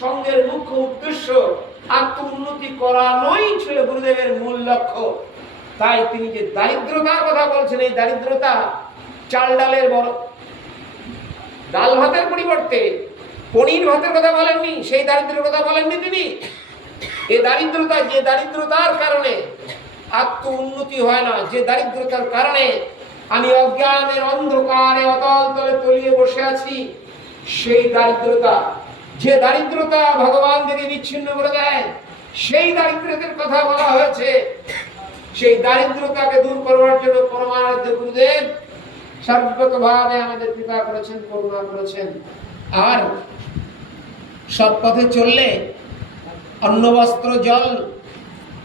সঙ্গের মুখ্য উদ্দেশ্য আত্ম উন্নতি করানোই ছিল গুরুদেবের মূল লক্ষ্য। তাই তিনি যে দারিদ্রতার কথা বলছেন, এই দারিদ্রতা চাল ডালের ডাল ভাতের পরিবর্তে পনির ভাতের কথা বলেননি, সেই দারিদ্রের কথা বলেননি তিনি। এই দারিদ্রতা, যে দারিদ্রতার কারণে আত্ম উন্নতি হয় না, যে দারিদ্রতার কারণে আমি অজ্ঞানের অন্ধকারে অতল তলে তলিয়ে বসে আছি, সেই দারিদ্রতা, যে দারিদ্রতা ভগবান থেকে বিচ্ছিন্ন করে দেয়, সেই দারিদ্রতার কথা বলা হয়েছে। সেই দারিদ্রতাকে দূর করবার জন্য পরমানন্দ গুরুদেব সর্বতভাবে আমাদের কৃপা করেছেন, করুণা করেছেন। আর সৎ পথে চললে অন্ন বস্ত্র জল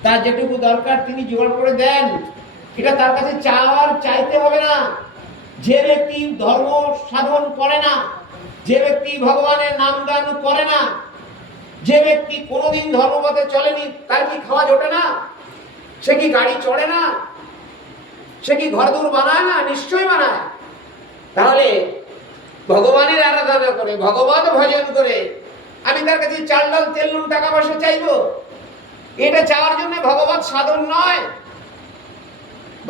তার যেটুকু দরকার তিনি জোগাড় করে দেন। এটা তার কাছে চাইতে হবে না। যে ব্যক্তি ধর্ম সাধন করে না, যে ব্যক্তি ভগবানের নাম গান করে না, যে ব্যক্তি কোনোদিন ধর্মপথে চলেনি, তার কি খাওয়া জোটে না? সে কি গাড়ি চড়ে না? সে কি ঘরদূর বানায় না? নিশ্চয়ই বানায়। তাহলে ভগবানের আরাধনা করে, ভগবান ভজন করে আমি তার কাছে চাল ডাল তেল নুন টাকা পয়সা চাইবো? এটা চাওয়ার জন্য ভগবত সাধন নয়।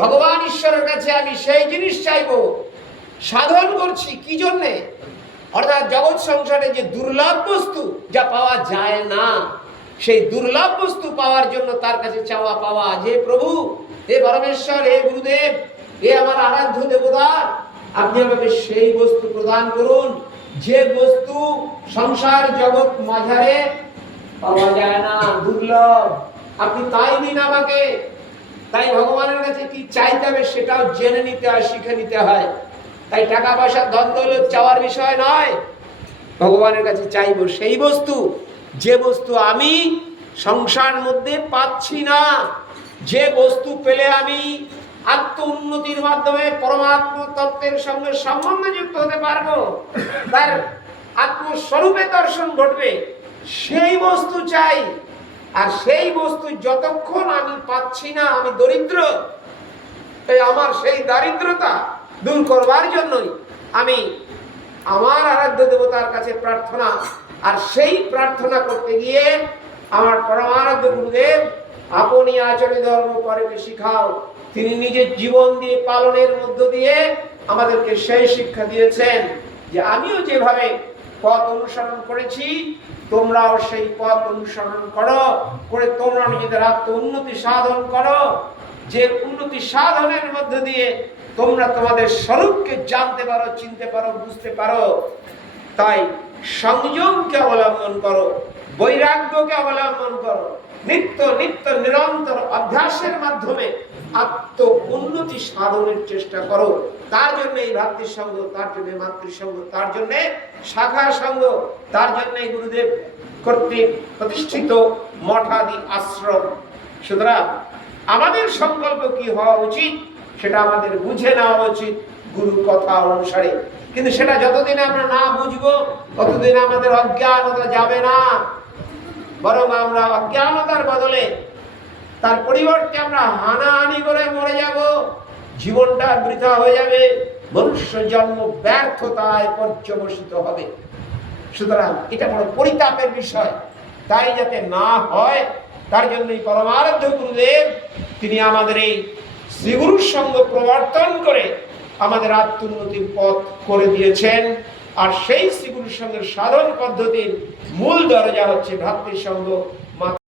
ভগবান ঈশ্বরের কাছে আমি সেই জিনিস চাইবো। সাধন করছি কি জন্যে? অর্থাৎ জগৎ সংসারে যে দুর্লভ বস্তু যা পাওয়া যায় না, সেই দুর্লভ বস্তু পাওয়ার জন্য তার কাছে চাওয়া পাওয়া। যে প্রভু, হে পরমেশ্বর, হে গুরুদেব, হে আমার আরাধ্য দেবতা, আপনি আমাকে সেই বস্তু প্রদান করুন যে বস্তু সংসার জগৎ মাঝারে পাওয়া যায় না, দুর্লভ। আপনি তাই দিন আমাকে। তাই ভগবানের কাছে কি চাইতে হবে সেটাও জেনে নিতে হয়, শিখে নিতে হয়। তাই টাকা পয়সা ধন দৌলত চাওয়ার বিষয় নয়। ভগবানের কাছে চাইবো সেই বস্তু, যে বস্তু আমি সংসার মধ্যে পাচ্ছি না, যে বস্তু পেলে আমি আত্ম উন্নতির মাধ্যমে পরমাত্ম তত্ত্বের সঙ্গে সম্বন্ধযুক্ত হতে পারবো, তার আত্মস্বরূপে দর্শন ঘটবে, সেই বস্তু চাই। আর সেই বস্তু যতক্ষণ আমি পাচ্ছি না, আমি দরিদ্র। তাই আমার সেই দারিদ্রতা দূর করবার জন্যই আমি আমার আরাধ্য দেবতার কাছে প্রার্থনা। আর সেই প্রার্থনা করতে গিয়ে আমার পরমারাধ্য গুরুদেব আপনি আচরণ ধর্ম করে শিখাও, তিনি নিজের জীবন দিয়ে পালনের মধ্য দিয়ে আমাদেরকে সেই শিক্ষা দিয়েছেন যে আমিও যেভাবে পথ অনুসরণ করেছি, তোমরাও সেই পথ অনুসরণ করো, করে তোমরা নিজেদের আত্ম উন্নতি সাধন করো। যে উন্নতি সাধনের মধ্য দিয়ে তোমরা তোমাদের স্বরূপকে জানতে পারো, চিনতে পারো, বুঝতে পারো। তাই সংযমকে অবলম্বন করো, বৈরাগ্যকে অবলম্বন করো, নিত্য নিত্য নিরন্তর অভ্যাসের মাধ্যমে আত্ম উন্নতি সাধনের চেষ্টা করো। তার জন্য এই ভ্রাতৃসঙ্গ, তার জন্য মাতৃসঙ্গ, তার জন্য শাখা সঙ্গ, তার জন্য গুরুদেব কর্তৃক প্রতিষ্ঠিত মঠাদি আশ্রম। সুতরাং আমাদের সংকল্প কি হওয়া উচিত সেটা আমাদের বুঝে নেওয়া উচিত গুরু কথা অনুসারে। কিন্তু সেটা যতদিন আমরা না বুঝবো ততদিন আমাদের অজ্ঞানতা যাবে না, বরং আমরা অজ্ঞানতার বদলে তার পরিবর্তে আমরা হানাহানি করে মরে যাব, জীবনটা বৃথা হয়ে যাবে, মনুষ্য জন্ম ব্যর্থতায় পর্যবসিত হবে। সুতরাং এটা বড় পরিতাপের বিষয়। তাই যাতে না হয় তার জন্যই পরমারাধ্য গুরুদেব তিনি আমাদের এই শ্রীগুরুর সঙ্গ প্রবর্তন করে আমাদের আত্মোন্নতির পথ করে দিয়েছেন। আর সেই শ্রীগুরুর সঙ্গের সাধন পদ্ধতির মূল দরজা হচ্ছে ভ্রাতৃসঙ্গ।